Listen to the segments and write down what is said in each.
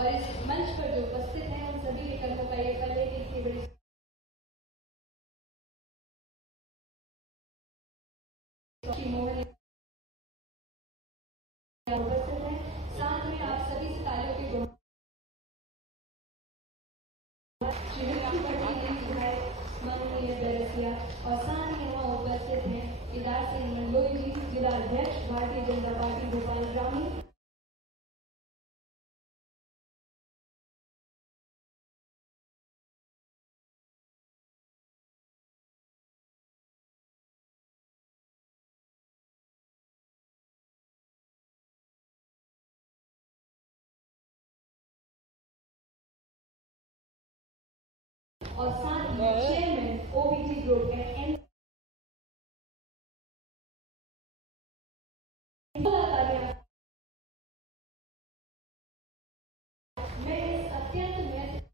और इस मंच पर जो उपस्थित हैं उन सभी के कर्मों का ये फल है कि इतनी बड़ी मोहन उपस्थित हैं। साथ में आप सभी से तालियों की और साथ ही यहाँ उपस्थित हैं केदार सिंह मंडलोई जी, जिला अध्यक्ष भारतीय जनता पार्टी भोपाल ग्रामीण। और साथ ही चेयरमैन ओबीसी ग्रुप के मैं इस अत्यंत महत्वपूर्ण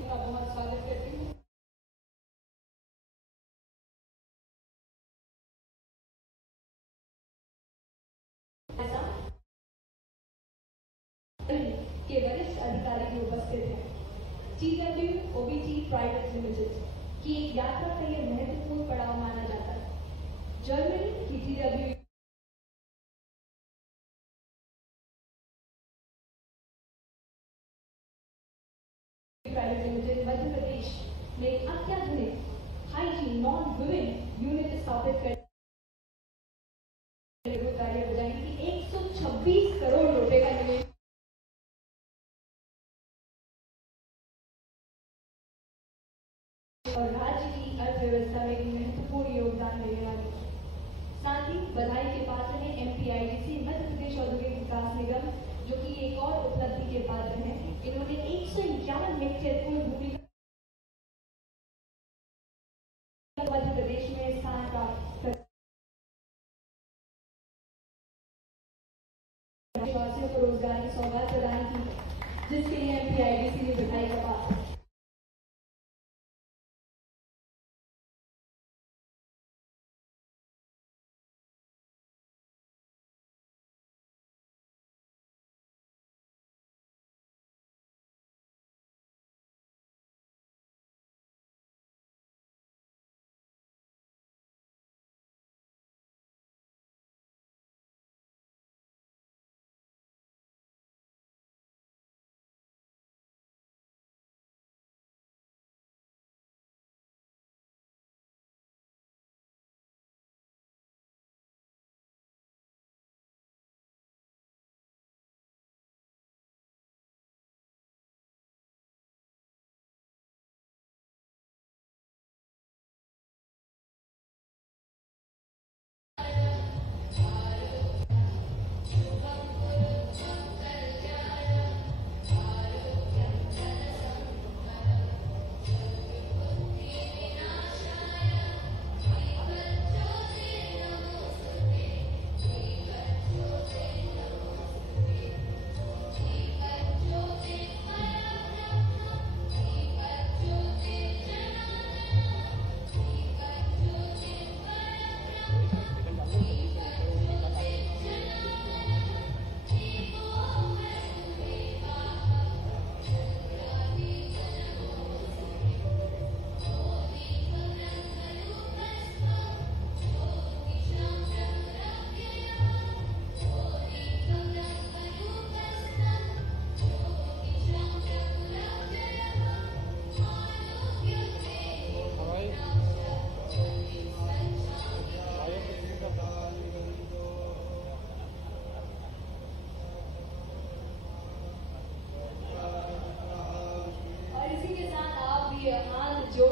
बहुत स्वागत करती हूँ। के वरिष्ठ अधिकारी भी उपस्थित हैं। TWOBT प्राइवेट लिमिटेड की एक यात्रा का यह महत्वपूर्ण पड़ाव माना जाता है। जर्मनी की TW private limited Madhya Pradesh में अत्याधुनिक हाईजीन नॉन वुमेन यूनिट स्थापित करने कार्य बजाएंगे कि 126 करोड़ रुपए का निवेश और राज्य की अर्थव्यवस्था में भी महत्वपूर्ण योगदान देने वाली। साथ ही बधाई के पात्र हैं MPIDC मध्य प्रदेश औद्योगिक विकास निगम, जो कि एक और उपलब्धि के पात्र हैं। इन्होंने 151 हेक्टेयर कुल भूमि मध्य प्रदेश में स्थान प्राप्त कर को रोजगार की सौगात प्रदान की, जिसके लिए MPIDC ने बधाई का पात्र।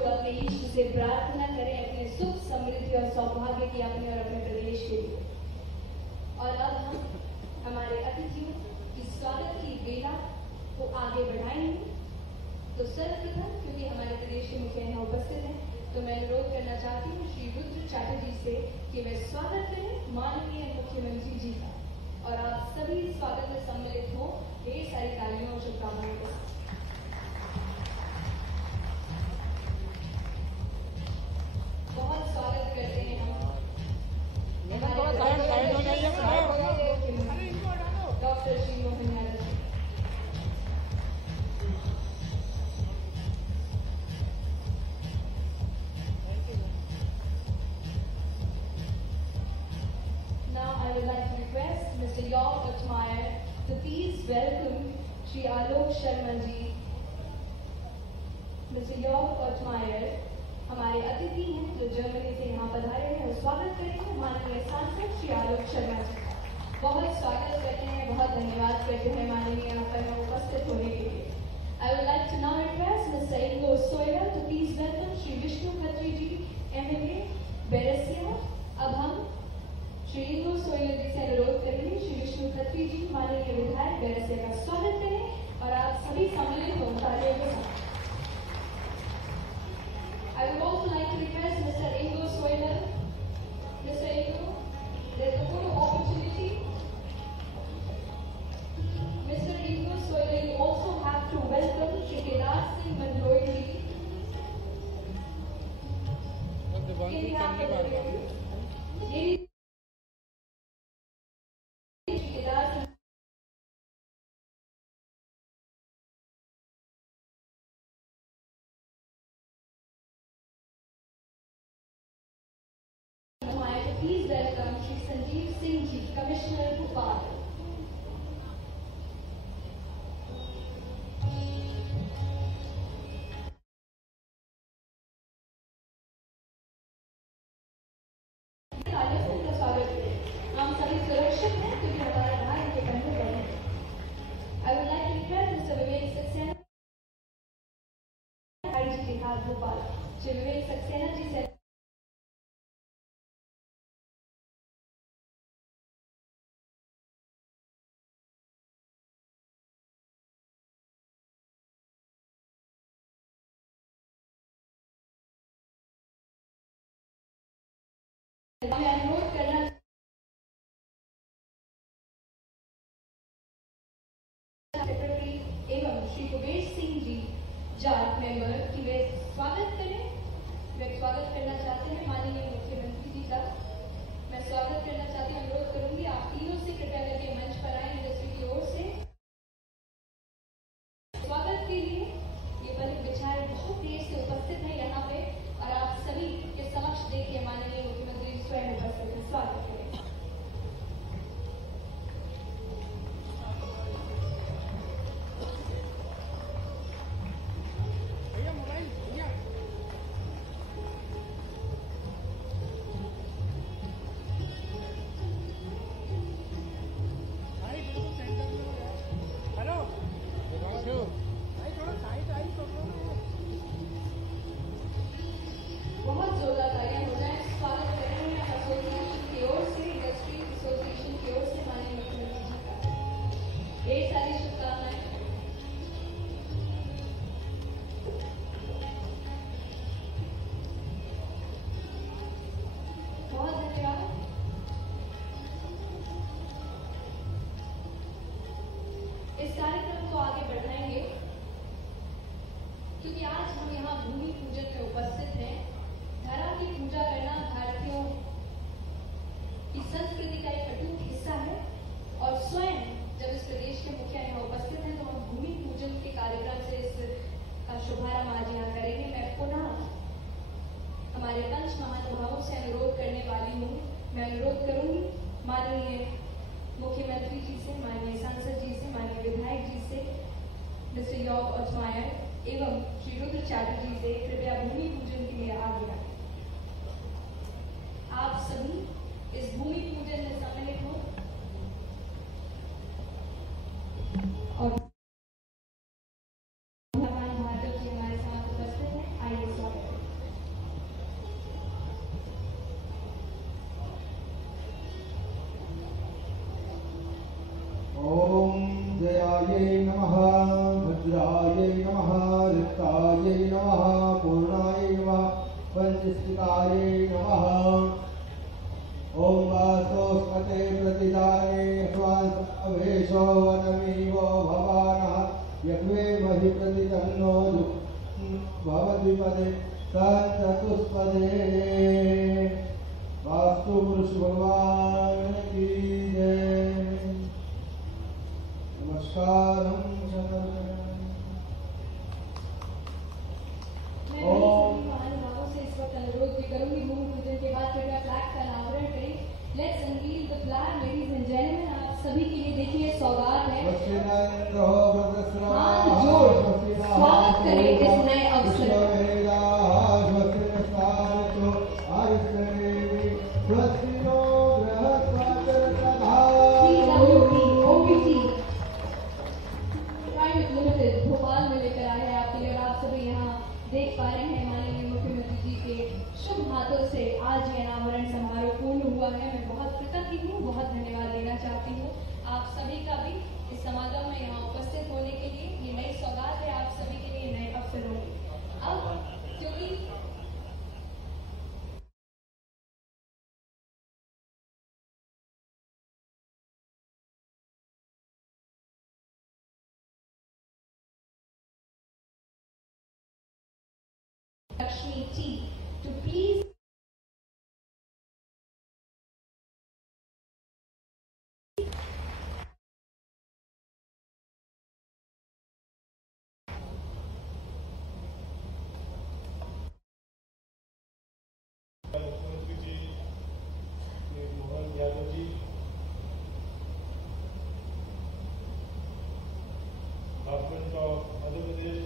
अपने ईश्वर से प्रार्थना करें अपने सुख समृद्धि और सौभाग्य की अपने और अपने प्रदेश के लिए। और अब हम हमारे अतिथियों की स्वागत की बेला को आगे बढ़ाएंगे। तो सर्वप्रथम क्योंकि हमारे प्रदेश के मुखिया यहाँ उपस्थित हैं, तो मैं अनुरोध करना चाहती हूँ श्री रुद्र चैटर्जी से कि वे स्वागत करें माननीय मुख्यमंत्री जी का। और आप सभी स्वागत में सम्मिलित हो ढेर सारी तालियों और शुभकामनाओं के साथ। बहुत स्वागत करते हैं हम doctor Shri Mohan Yadav. Mr. York Otmyer, to please welcome Shri Alok Sharma ji. Mr. York Otmyer हमारे अतिथि हैं जो जर्मनी से यहाँ पधारे हैं, स्वागत करेंगे माननीय सांसद श्री आलोक शर्मा जी का। बहुत स्वागत करते हैं, बहुत धन्यवाद करते हैं माननीय यहाँ पर उपस्थित होने के लिए। I would like to now request Mr. Ingo Soila to please welcome Shri Vishnu Khatri ji MLA Berasia. अब हम श्री इंगो सोइला जी से अनुरोध करेंगे श्री विष्णु खत्री जी माननीय विधायक बेरसिया का स्वागत करें और आप सभी सम्मिलित हो तालियों के साथ। I would also like to request Mr. Ingo Soila. Mr. Ingo, there's a photo opportunity. Mr. Ingo Soila, you also have to welcome Shri Kedar Singh Mandroi ji. Please welcome Shri Sanjeev Singh ji, Commissioner Bhopal. हम सभी सुरक्षित हैं क्योंकि हमारा भाई इनके कंधे पर है। I would like to request Mr. Vivek Saxena, IGP Vikas Bhopal. Shri Vivek Saxena ji से मैं अनुरोध करना सेक्रेटरी एवं श्री कुबेर सिंह जी जाट मेंबर की वे स्वागत करें। वे स्वागत करना चाहते हैं माननीय मुख्यमंत्री जी का। मैं स्वागत करना चाहती हूँ, अनुरोध करूंगी आप तीनों से कृपया करके मंच पर आए इंडस्ट्री की ओर से स्वागत के लिए। ये पलक बिछाए बहुत देर से उपस्थित है यहाँ पे और आप सभी के समक्ष देखिए माननीय मुख्यमंत्री स्वयं उपस्थित है। स्वागत करें। बहुत जोरदार तालियां हो जाए। स्वागत करेंगे एसोसिएशन की ओर से, इंडस्ट्री एसोसिएशन की ओर से माननीय मुख्यमंत्री जी का ढेर सारी शुभकामनाएं। बहुत धन्यवाद। इस कार्यक्रम को आगे बढ़ाएंगे क्योंकि आज हम यहाँ भूमि पूजन में उपस्थित हैं। धरा की पूजा करना भारतीयों की संस्कृति का एक अटूट हिस्सा है और स्वयं जब इस प्रदेश के मुखिया यहाँ उपस्थित हैं तो हम भूमि पूजन के कार्यक्रम से इसका शुभारंभ आज यहाँ करेंगे। मैं पुनः हमारे पंच महानुभावों से अनुरोध करने वाली हूँ। मैं अनुरोध करूंगी माननीय मुख्यमंत्री जी से, माननीय सांसद जी से, माननीय विधायक जी से, मिस्टर यॉर्क ऑटमायर एवं श्री रुद्र चैटर्जी से कृपया भूमि पूजन के लिए आगे आए। आप सभी इस भूमि पूजन में सम्मिलित हो और भगवान भारत जी हमारे साथ उपस्थित हैं। आइए स्वागत करें। ओम जयाय नमः, भद्राय नमः, रिक्ताय नमः, पूर्णाय नमः, पंचस्थिताय नमः। ओम वासोस्मते प्रतिदाने स्वांसवेशो वनमीवो भवानः यज्ञे महि प्रतितन्नो भवद्विपदे तच्चतुष्पदे। वास्तु पुरुष भगवान की जय। नमस्कारम महानुभावों से इस वक्त अनुरोध भी करूंगी भूमि पूजन के बाद कृपया फ्लैग का अनावरण करें। Let's unveil the flag ladies and gentleman. आप सभी जी के शुभ हाथों से आज ये अनावरण समारोह पूर्ण हुआ है। मैं बहुत कृतज्ञ हूँ, बहुत धन्यवाद देना चाहती हूँ आप सभी का भी इस समागम में यहाँ उपस्थित होने के लिए। ये नई सौगात है आप सभी के लिए, नए अवसरों की। अब क्योंकि Lakshmi T to please मुख्यमंत्री ji Mohan Yadav ji, government of Madhya Pradesh,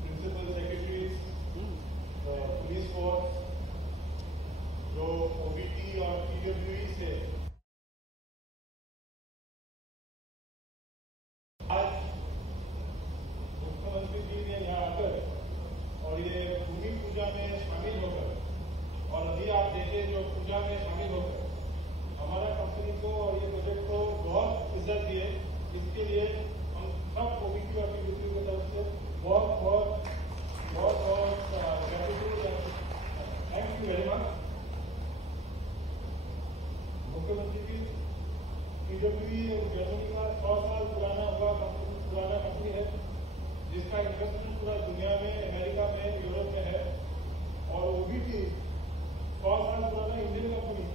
principal secretaries, police force, जो ओबीटी और टीडब्ल्यूई से आज मुख्यमंत्री जी ने यहाँ आकर और ये भूमि पूजा में शामिल होकर और अभी आप देखें जो पूजा में शामिल होकर हमारा कंपनी को और ये प्रोजेक्ट को बहुत इज्जत दिए, इसके लिए हम सब ओबीटी और टीडब्ल्यूई की तरफ से बहुत बहुत बहुत बहुत gratitude, thank you very much. मुख्यमंत्री जी, टीडब्ल्यूई जर्मनी का 100 साल पुराना कंपनी है जिसका इन्वेस्टमेंट पूरा दुनिया में, अमेरिका में, यूरोप में है। और ओबीटी 100 साल पुराना इंडियन कंपनी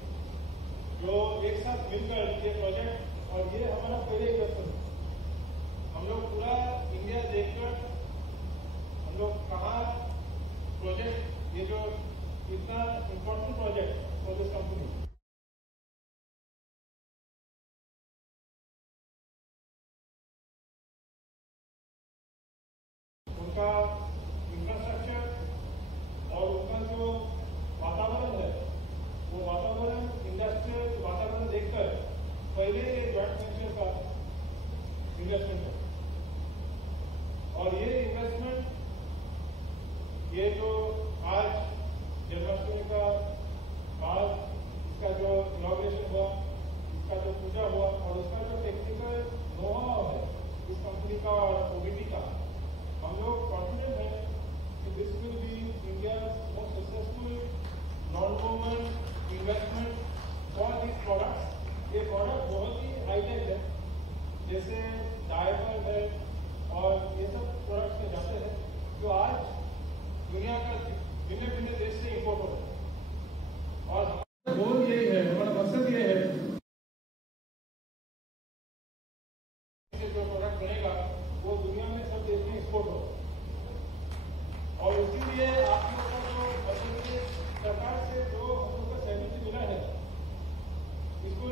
जो एक साथ मिलकर ये प्रोजेक्ट, और ये हमारा पहले इन्वेस्टमेंट। हम लोग पूरा इंडिया देखकर हम लोग कहाँ प्रोजेक्ट, ये जो इतना important project for this company, उनका इंफ्रास्ट्रक्चर और उनका जो वातावरण है, वो वातावरण इंडस्ट्रियल वातावरण देखकर पहले ये जॉइंट वेंचर का इन्वेस्टमेंट है। और ये इन्वेस्टमेंट, ये जो आज जन्माष्टमी का बाद इसका जो इनॉग्रेशन हुआ, इसका जो पूजा हुआ और उसका जो टेक्निकल नो-हाउ है इस कंपनी का और ओबीटी का, हम लोग कॉन्फिडेंट हैं कि this will be India most successful non government investment for this products. ये प्रोडक्ट बहुत ही हाईटेक है, जैसे डायपर है और ये सब प्रोडक्ट्स में जाते हैं जो आज दुनिया का भिन्न भिन्न देश से इम्पोर्ट हो रहे हैं। और हमारा गोल ये है, हमारा मकसद ये है कि जो प्रोडक्ट बनेगा वो दुनिया में सब देश में एक्सपोर्ट हो। और इसीलिए आप लोगों को जो मध्य प्रदेश सरकार से जो हम लोग को सहमति मिला है, इसको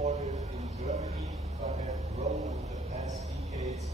headquartered in Germany, but have grown over the past decades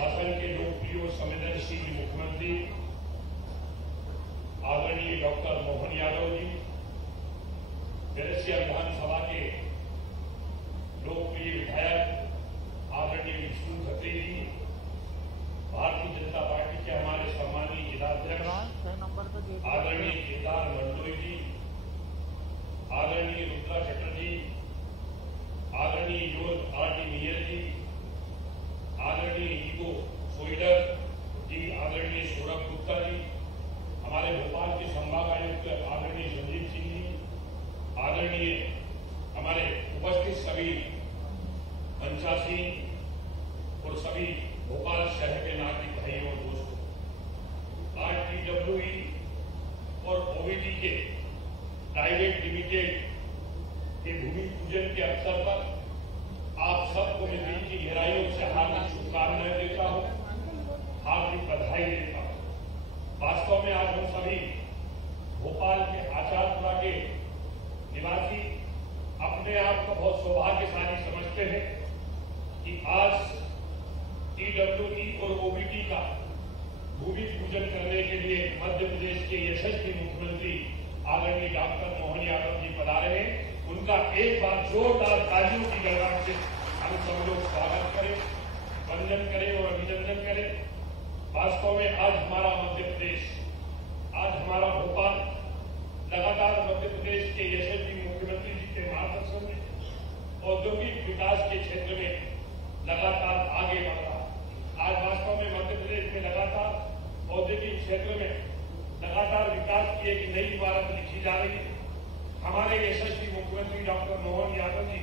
शासन के लोकप्रिय और संवेदनशील मुख्यमंत्री आदरणीय डॉक्टर मोहन यादव जी, बेरसिया विधानसभा के लोकप्रिय विधायक आदरणीय विष्णु खत्री जी, भारतीय जनता पार्टी के हमारे सम्मानित जिलाध्यक्ष आदरणीय केदार मंडोई जी, आदरणीय रुद्रा चटर्जी, आदरणीय योग आर.डी. नियर जी, आदरणीय ईगो सोइडर जी, आदरणीय सौरभ गुप्ता जी, हमारे भोपाल के संभाग आयुक्त आदरणीय संजीव सिंह जी, आदरणीय हमारे उपस्थित सभी पंचासी और सभी भोपाल शहर के नागरिक भाइयों और दोस्तों, आज TWE और OBD के प्राइवेट लिमिटेड के भूमि पूजन के अवसर पर आप सबको मैं दिल की गहराइयों से हार्दिक शुभकामनाएं देता हूं, हार्दिक बधाई देता हूं। वास्तव में आज हम सभी भोपाल के आचारपुरा के निवासी अपने आप को बहुत सौभाग्यशाली समझते हैं कि आज TWE और OBD का भूमि पूजन करने के लिए मध्य प्रदेश के यशस्वी मुख्यमंत्री आदरणीय डॉक्टर मोहन यादव जी पधारे हैं। उनका एक बार जोरदार तालियों की गड़गड़ाहट से हम सब लोग स्वागत करें, वंदन करें और अभिनंदन करें। वास्तव में आज हमारा मध्य प्रदेश, आज हमारा भोपाल लगातार मध्य प्रदेश के यशस्वी मुख्यमंत्री जी के मार्गदर्शन में औद्योगिक विकास के क्षेत्र में लगातार आगे बढ़ रहा है। आज वास्तव में मध्य प्रदेश में लगातार औद्योगिक क्षेत्र में लगातार विकास की एक नई इमारत लिखी जा रही है। हमारे यशस्वी मुख्यमंत्री डॉक्टर मोहन यादव जी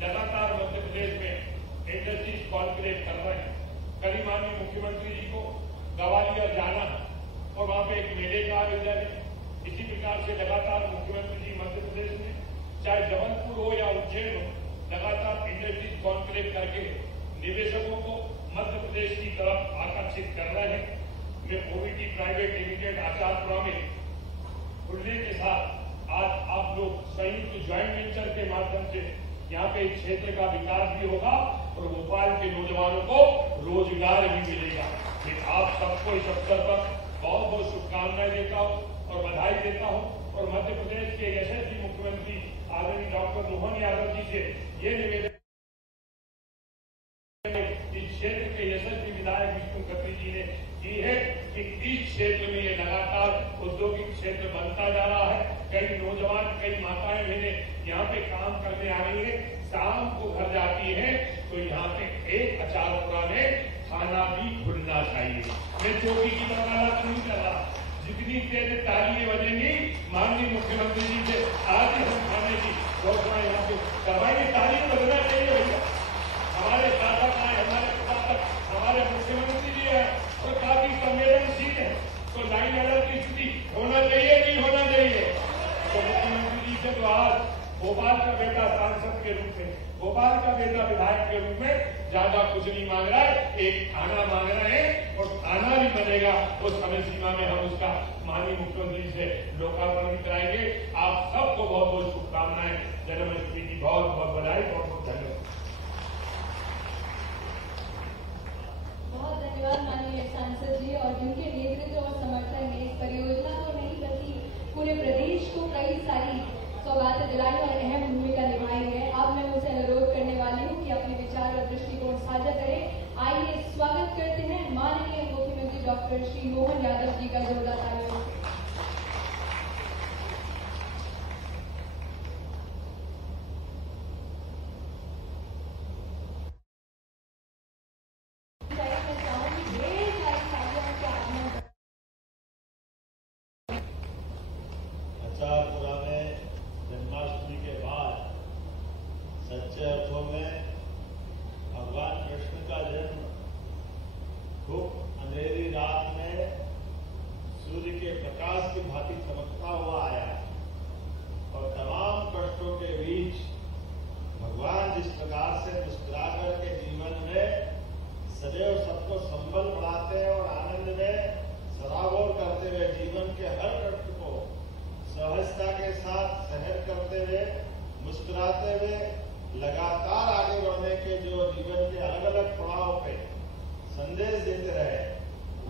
लगातार मध्य प्रदेश में इंडस्ट्रीज कॉन्क्लेव कर रहे हैं। कल ही माननीय मुख्यमंत्री जी को ग्वालियर जाना और वहां पे एक मेले का आयोजन है। इसी प्रकार से लगातार मुख्यमंत्री जी मध्य प्रदेश में चाहे जबलपुर हो या उज्जैन हो, लगातार इंडस्ट्रीज कॉन्क्लेव करके निवेशकों को मध्य प्रदेश की तरफ आकर्षित कर रहे हैं। मैं OBD प्राइवेट लिमिटेड आचारपुरा में खुलने के साथ आज आप लोग संयुक्त ज्वाइंट वेंचर के माध्यम से यहाँ पे क्षेत्र का विकास भी होगा और भोपाल के नौजवानों को रोजगार भी मिलेगा। मैं आप सबको इस अवसर पर बहुत बहुत शुभकामनाएं देता हूँ और बधाई देता हूँ और मध्य प्रदेश के यशस्वी मुख्यमंत्री आदरणीय डॉक्टर मोहन यादव जी से ये निवेदन इस क्षेत्र के यशस्वी विधायक विष्णु खत्री जी ने की है कि इस क्षेत्र में ये लगातार औद्योगिक क्षेत्र बनता जा रहा है। कई नौजवान, कई माताएं बहनें यहाँ पे काम करने आ रही है, शाम को घर जाती है तो यहाँ पे एक आचारपुरा में थाना भी खुलना चाहिए। मैं चौकी की वकालत नहीं कर रहा, जितनी तेज तालियां बजेंगी माननीय मुख्यमंत्री जी से आज ही हम थाने की घोषणा यहाँ पे करवाएंगे। तालियां बजना चाहिए भैया। हमारे शासक आए, हमारे प्रशासक, हमारे मुख्यमंत्री जी है और काफी संवेदनशील है, तो लाइन ऑर्डर की स्थिति होना चाहिए, नहीं होना चाहिए। तो मुख्यमंत्री जी से तो आज भोपाल का बेटा सांसद के रूप में, भोपाल का बेटा विधायक के रूप में ज्यादा कुछ नहीं मांग रहा है, एक थाना मांग रहे हैं और थाना भी बनेगा उस समय सीमा में हम उसका माननीय मुख्यमंत्री से लोकार्पण भी कराएंगे। आप सबको बहुत बहुत शुभकामनाएं, जन्माष्टमी की बहुत बहुत बधाई, बहुत बहुत धन्यवाद। बहुत धन्यवाद माननीय सांसद जी, और जिनके नेतृत्व और समर्थन में इस परियोजना को नहीं बल्कि पूरे प्रदेश को कई सारी सौगातें दिलाई और अहम भूमिका निभाई है। अब मैं उनसे अनुरोध करने वाली हूँ कि अपने विचार और दृष्टिकोण साझा करें। आइए स्वागत करते हैं माननीय मुख्यमंत्री डॉक्टर श्री मोहन यादव जी का जोरदार तालियों से। आचारपुरा में जन्माष्टमी के बाद सच्चे अर्थों में भगवान कृष्ण का जन्म खूब अंधेरी रात में सूर्य के प्रकाश की भांति चमकता हुआ आया और तमाम कष्टों के बीच भगवान जिस प्रकार से मुस्कुरा करके जीवन में सदैव सबको संबल बढ़ाते हैं और आनंद में सराबोर करते हुए जीवन के हर कष्ट को सहजता के साथ सहन करते हुए, मुस्कुराते हुए लगातार आगे बढ़ने के जो जीवन के अलग अलग पड़ाव पे संदेश देते रहे,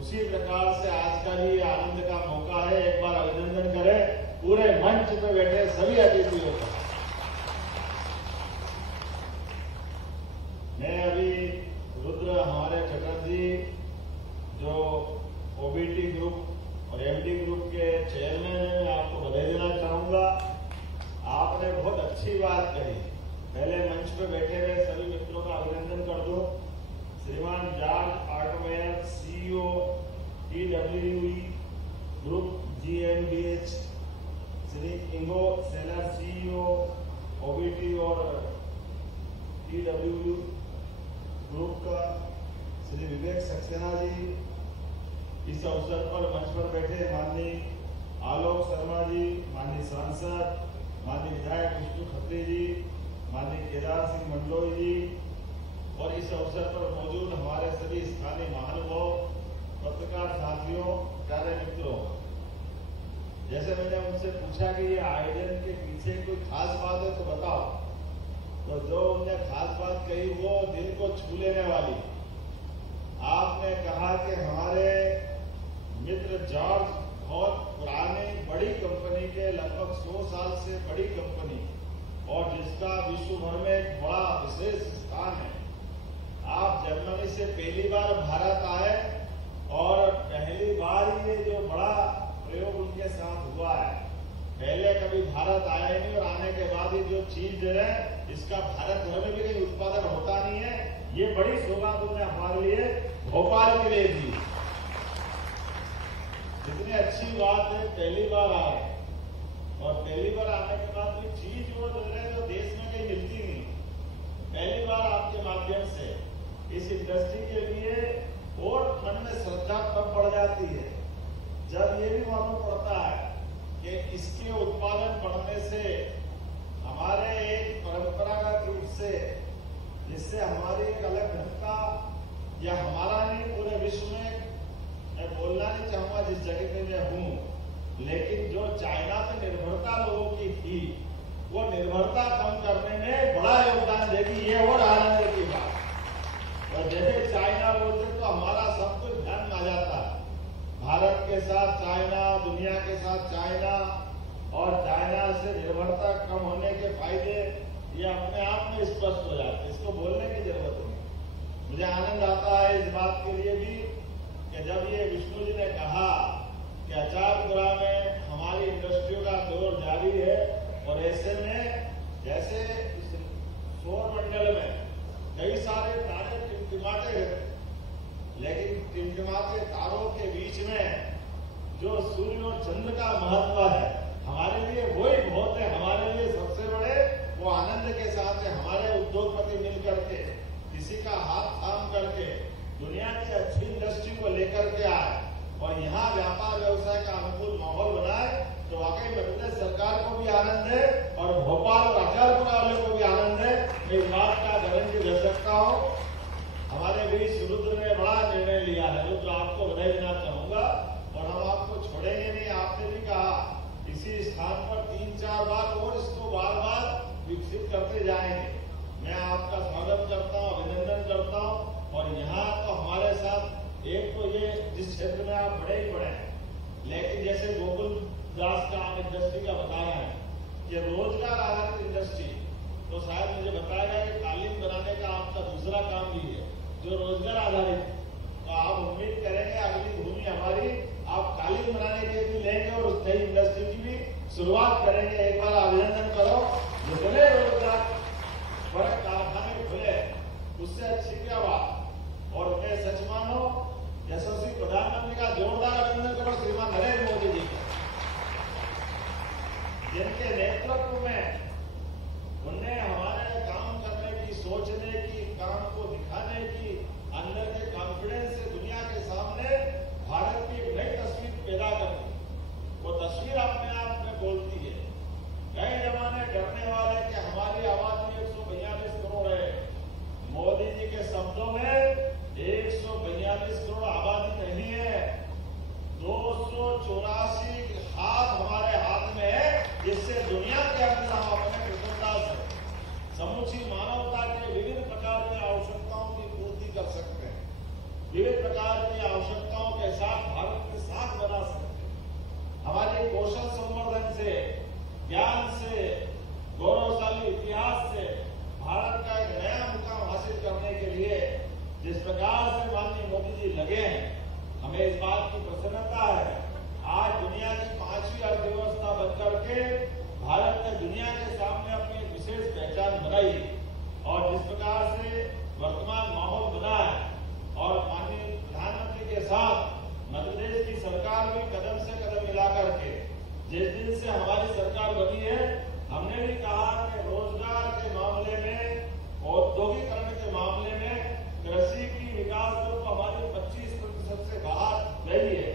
उसी प्रकार से आज का भी आनंद का मौका है। एक बार अभिनंदन करें पूरे मंच पे बैठे सभी अतिथियों का। मैं अभी रुद्र हमारे चटर्जी जो ओबीटी ग्रुप और एमडी ग्रुप के चेयरमैन हैं, मैं आपको बधाई देना चाहूंगा। आपने बहुत अच्छी बात कही। पहले मंच पे बैठे हुए सभी मित्रों का अभिनंदन कर दो। श्रीमान George Artmeyer, CEO TWE group GmbH, Shri Ingo Seller CEO OBT और TWE ग्रुप का, श्री विवेक सक्सेना जी, इस अवसर पर मंच पर बैठे माननीय आलोक शर्मा जी, माननीय सांसद, माननीय विधायक विष्णु खत्री जी, माननीय केदार सिंह मंडलोई जी, और इस अवसर पर मौजूद हमारे सभी स्थानीय महानुभाव, पत्रकार साथियों, प्यारे मित्रों। जैसे मैंने उनसे पूछा कि ये आयोजन के पीछे कोई खास बात है तो बताओ, तो जो उन्होंने खास बात कही वो दिल को छू लेने वाली। आपने कहा कि हमारे मित्र जॉर्ज बहुत पुराने बड़ी कंपनी के, लगभग 100 साल से बड़ी कंपनी, और जिसका विश्व भर में एक बड़ा विशेष स्थान है। आप जर्मनी से पहली बार भारत आए और पहली बार ये जो बड़ा प्रयोग उनके साथ हुआ है। पहले कभी भारत आया नहीं और आने के बाद ये जो चीज है इसका भारत भर में भी कहीं उत्पादन होता नहीं है। ये बड़ी सौगात उन्होंने हमारे लिए भोपाल के लिए दी। कितनी अच्छी बात है, पहली बार आए और पहली बार आने के बाद कोई चीज वो जो है जो देश में कहीं मिलती नहीं। पहली बार आपके माध्यम से इस इंडस्ट्री के लिए और मन में श्रद्धा तब बढ़ जाती है जब ये भी मालूम पड़ता है कि इसके उत्पादन बढ़ने से हमारे एक परंपरागत रूप से, जिससे हमारी एक अलग ढंग या हमारा नहीं पूरे विश्व में, मैं बोलना नहीं चाहूंगा जिस जगह पे मैं हूँ, लेकिन जो चाइना पे निर्भरता लोगों की थी वो निर्भरता कम करने में बड़ा योगदान देगी। ये और आनंद की बात। और जैसे चाइना बोलते तो हमारा सब कुछ ध्यान में आ जाता है। भारत के साथ चाइना, दुनिया के साथ चाइना, और चाइना से निर्भरता कम होने के फायदे ये अपने आप में स्पष्ट हो जाते हैं। इसको बोलने की जरूरत नहीं। मुझे आनंद आता है इस बात के लिए भी कि जब ये विष्णु जी ने कहा कि अचारपुरा में हमारी इंडस्ट्रियों का दौर जारी है, और ऐसे में जैसे इस सौर मंडल में कई सारे तारे टिमटिमाते रहते, लेकिन टिमटिमाते तारों के बीच में जो सूर्य और चंद्र का महत्व है हमारे लिए वही बहुत है। हमारे लिए सबसे बड़े वो आनंद के साथ है। हमारे उद्योगपति मिल करके किसी का हाथ थाम करके दुनिया की अच्छी इंडस्ट्री को लेकर के आए और यहाँ व्यापार व्यवसाय का अनुकूल माहौल बनाए, तो वाकई मध्य प्रदेश सरकार को भी आनंद है और भोपाल और अचारपुरा वाले को भी आनंद है। मैं इस बात का गारंटी दे सकता हूँ। हमारे बीच रुद्र ने बड़ा निर्णय लिया है। रुद्र, आपको बधाई देना चाहूंगा, और हम आपको छोड़ेंगे नहीं। आपने भी कहा इसी स्थान पर 3-4 बार और इसको बार बार विकसित करते जाएंगे। मैं आपका स्वागत करता हूँ, अभिनंदन करता हूँ। और यहाँ तो हमारे साथ एक तो ये जिस क्षेत्र में आप बड़े ही बड़े हैं, लेकिन जैसे गोकुल दास का आप इंडस्ट्री का बता रहे हैं कि रोजगार आधारित इंडस्ट्री, तो शायद मुझे बताएगा कि कालीन बनाने का आपका दूसरा काम भी है जो रोजगार आधारित। तो आप उम्मीद करेंगे अगली भूमि हमारी आप कालीन बनाने के भी लेंगे और उस नई इंडस्ट्री की भी शुरुआत करेंगे। एक बार अभिनंदन करो। जितने रोजगार बड़े कारखाने खुले उससे अच्छी क्या बात। और मैं सच मानो यशस्वी प्रधानमंत्री का जोरदार अभिनंदन करो श्रीमान नरेंद्र मोदी जी का, जिनके नेतृत्व में उनने हमारे काम करने की, सोचने की, काम को दिखाने की, अंदर के कॉन्फिडेंस से दुनिया के सामने भारत की एक नई तस्वीर पैदा कर दी। वो तस्वीर अपने आप में बोलती है। कई जमाने डरने वाले कि हमारी आबादी 142 करोड़ है, मोदी जी के शब्दों में 142 करोड़ आबादी नहीं है, 284 हाथ हमारे हाथ में है, जिससे दुनिया के अंदर हम अपने कृतज्ञता से समूची मानवता के विभिन्न प्रकार की आवश्यकताओं की पूर्ति कर सकते हैं। विविध प्रकार की आवश्यकताओं के साथ भारत के साथ बना सकते हैं। हमारे कौशल संवर्धन से, ज्ञान से, गौरवशाली इतिहास से भारत का एक नया मुकाम हासिल करने के लिए जिस प्रकार से माननीय मोदी जी लगे हैं, हमें इस बात की प्रसन्नता है। आज दुनिया की 5वीं अर्थव्यवस्था बनकर के भारत ने दुनिया के सामने अपनी एक विशेष पहचान बनाई और जिस प्रकार से वर्तमान माहौल बना है और माननीय प्रधानमंत्री के साथ मध्य प्रदेश की सरकार भी कदम से कदम मिला करके जिस दिन से हमारी सरकार बनी है, हमने भी कहा कि रोजगार के मामले में, औद्योगिकरण के मामले में कृषि की विकास दर तो हमारी 25% से बाहर गई है,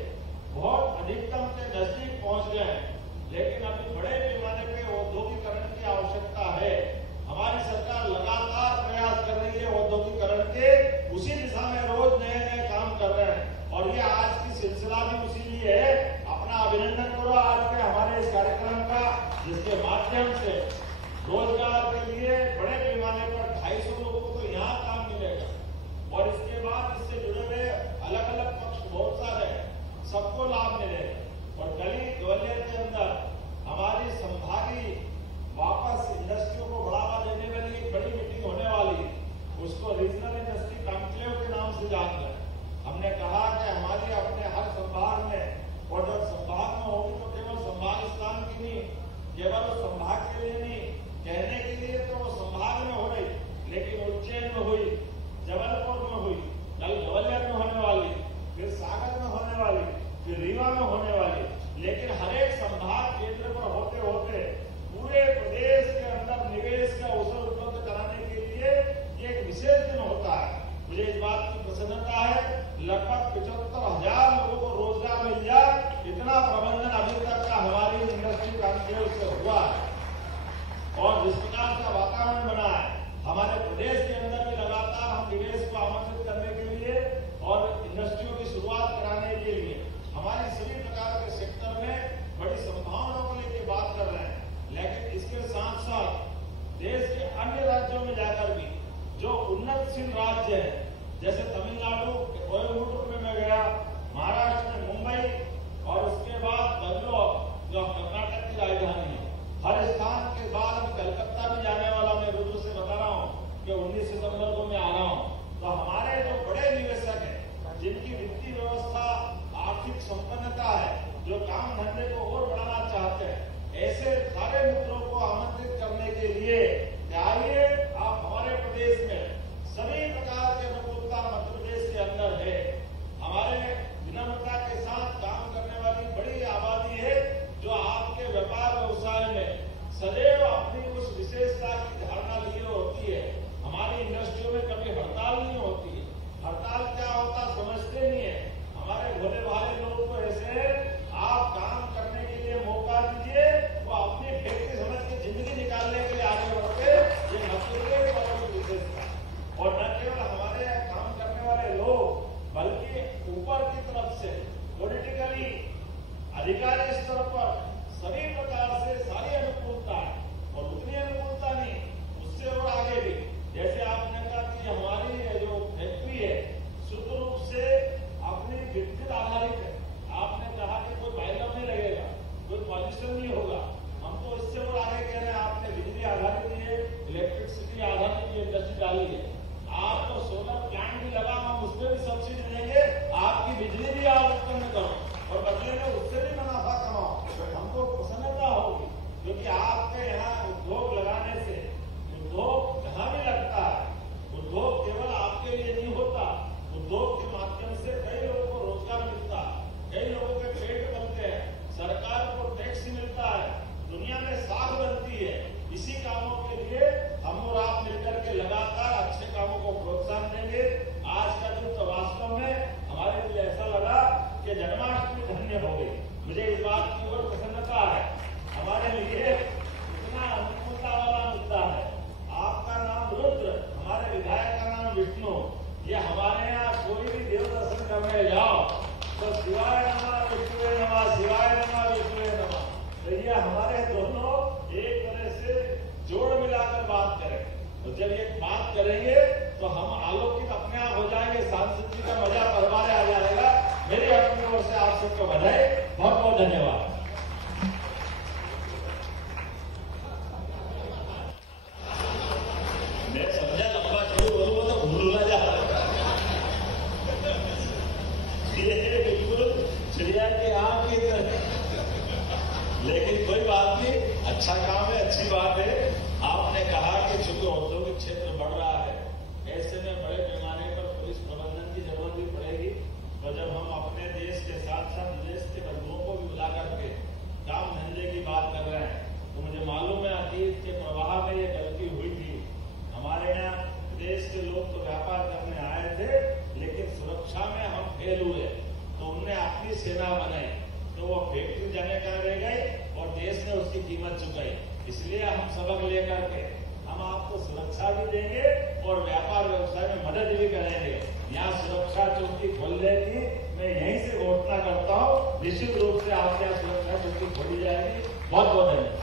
बहुत अधिकतम के नजदीक पहुंच गए हैं, लेकिन अभी बड़े पैमाने पे औद्योगिकरण की आवश्यकता है। हमारी सरकार लगातार प्रयास कर रही है औद्योगिकरण के, उसी दिशा में रोज नए नए काम कर रहे हैं और ये आज की सिलसिला भी उसी लिए है। अपना अभिनंदन करो आज के हमारे इस कार्यक्रम का, जिसके माध्यम से रोजगार के लिए बड़े पैमाने पर 250 लोगों को तो यहाँ काम मिलेगा और इसके बाद इससे जुड़े हुए अलग अलग पक्ष बहुत सारे हैं, सबको लाभ मिलेगा। और कल ही ग्वालियर के अंदर हमारी संभागीय वापस इंडस्ट्रियों को बढ़ावा देने वाली एक बड़ी मीटिंग होने वाली है, उसको रीजनल इंडस्ट्री कॉन्क्लेव के नाम से जानते हैं। हमने कहा कि हमारे अपने हर संभाग में, और जब संभाग में होगी तो केवल संभाग स्थान की नहीं, केवल संभाग के लिए नहीं, कहने के लिए तो वो संभाग में हो रही, लेकिन उज्जैन में हुई, जबलपुर में हुई, कल ग्वालियर में होने वाली, फिर सागर में होने वाली, फिर रीवा में होने वाली, लेकिन हर एक संभाग केंद्र पर होते होते पूरे प्रदेश के अंदर निवेश का अवसर उपलब्ध कराने के लिए ये एक विशेष दिन होता है। मुझे इस बात की प्रसन्नता है, लगभग 75,000 लोगों को रोजगार मिल जाए, इतना प्रबंधन अभी तक का हमारी इंडस्ट्री कॉन्क्लेव से हुआ है और जिस प्रकार का वातावरण बना है हमारे प्रदेश के अंदर भी लगातार हम निवेश को आमंत्रित करने के लिए और इंडस्ट्रियों की शुरुआत कराने के लिए हमारी सभी प्रकार के सेक्टर में बड़ी संभावनाओं को लेकर बात कर रहे हैं। लेकिन इसके साथ साथ देश के अन्य राज्यों में जाकर भी जो उन्नतशील राज्य है, जैसे तमिलनाडु कोयम्बटूर में मैं गया, महाराष्ट्र में मुंबई और उसके बाद बेंगलोर जो कर्नाटक की राजधानी है, हर स्थान के बाद हम कलकत्ता भी जाने वाला, मैं रुद्र से बता रहा हूँ कि 19 सितंबर को मैं आ रहा हूँ। तो हमारे जो बड़े निवेशक हैं, जिनकी वित्तीय व्यवस्था आर्थिक संपन्नता है, जो काम धंधे को और बढ़ाना चाहते हैं, ऐसे सारे मित्रों को आमंत्रित करने के लिए आइए आप हमारे प्रदेश में सभी प्रकार के अनुकूलता मध्य प्रदेश के अंदर है। हमारे विनम्रता के साथ काम करने वाली बड़ी आबादी है जो आपके व्यापार व्यवसाय में सदैव अपनी उस विशेषता की धारणा लिए होती है। हमारी इंडस्ट्रियों में कभी हड़ताल नहीं होती है, हड़ताल क्या होता समझते नहीं है। हमारे भोले भाले लोग तो ऐसे आप काम करने के लिए मौका दीजिए, वो अपनी फैक्ट्री समझ के जिंदगी निकालने के लिए आगे बढ़ते, ये मजदूर की विशेषता। और न केवल हमारे काम करने वाले लोग, बल्कि ऊपर की तरफ से पॉलिटिकली अधिकारी स्तर पर सभी प्रकार से सारी अनुकूलता है और उतनी अनुकूलता नहीं, उससे और आगे भी। जैसे आपने कहा कि हमारी जो फैक्ट्री है शुद्ध रूप से अपनी विद्युत आधारित है। आपने कहा कि कोई बाइलम नहीं लगेगा, कोई पॉल्यूशन नहीं होगा, हम तो इससे और आगे कह रहे हैं। आपने बिजली आधारित है, इलेक्ट्रिसिटी आधारित इंडस्ट्री डाली है, आप तो सोलर प्लांट भी लगा, हम उसमें भी सब्सिडी देंगे, आपकी बिजली भी आप उत्पन्न करो और बदले में उससे भी मुनाफा कमाओ, हमको प्रसन्नता होगी। क्योंकि आपके यहाँ उद्योग लगाने से, उद्योग जहाँ भी लगता है, उद्योग केवल आपके लिए नहीं होता, उद्योग के माध्यम से कई लोगों को रोजगार मिलता है, कई लोगों के पेट बनते हैं, सरकार को टैक्स मिलता है, दुनिया में साख बनती है। इसी कामों के लिए हम और आप मिलकर के लगातार अच्छे कामों को प्रोत्साहन देंगे। आज का दिन तो वास्तव में हमारे लिए ऐसा लगा कि जन्माष्टमी धन्य हो गई। मुझे इस बात की और प्रसन्नता है, हमारे लिए इतना अनुकूलता वाला मुद्दा है। आपका नाम रुद्र, हमारे विधायक का नाम विष्णु, ये हमारे यहाँ कोई भी देव दर्शन करने जाओ तो शिवाय नमः विष्णुवे नमः, शिवाय नमः विष्णुवे नमः। तो ये हमारे दोनों एक तरह से जोड़ मिलाकर बात करें, तो जब ये बात करेंगे तो हम आलोकित अपने अपने आप हो जाएंगे, सांस्कृतिक का मजा परवाने आ जाएगा। मेरी अपनी ओर से आप सबको बधाई, बहुत बहुत धन्यवाद। मैं समझा लंबा चौड़ी बोलूंगा तो भूल ना जा। ये बिल्कुल चिड़िया की आंख की तरह, लेकिन कोई बात नहीं, अच्छा काम है, अच्छी बात है। आपने कहा कि चूंकि औद्योगिक क्षेत्र बढ़ रहा है, ऐसे में बड़े पैमाने पर पुलिस प्रबंधन की जरूरत भी पड़ेगी। तो जब हम अपने देश के साथ साथ विदेश के मजदूरों को भी बुला करके काम धंधे की बात कर रहे हैं, तो मुझे मालूम है अतीत के प्रवाह में ये गलती हुई थी। हमारे यहाँ विदेश के लोग तो व्यापार करने आए थे, लेकिन सुरक्षा में हम फेल हुए, तो उनने अपनी सेना बनाई, तो वो फैक्ट्री जाने का रह गई और देश ने उसकी कीमत चुकाई। इसलिए हम सबक लेकर के हम आपको सुरक्षा भी देंगे और व्यापार व्यवसाय में मदद भी करेंगे। यहाँ सुरक्षा चौकी खोलने की मैं यहीं से घोषणा करता हूँ, निश्चित रूप से आपके यहाँ सुरक्षा चौकी खोली जाएगी। बहुत बहुत धन्यवाद।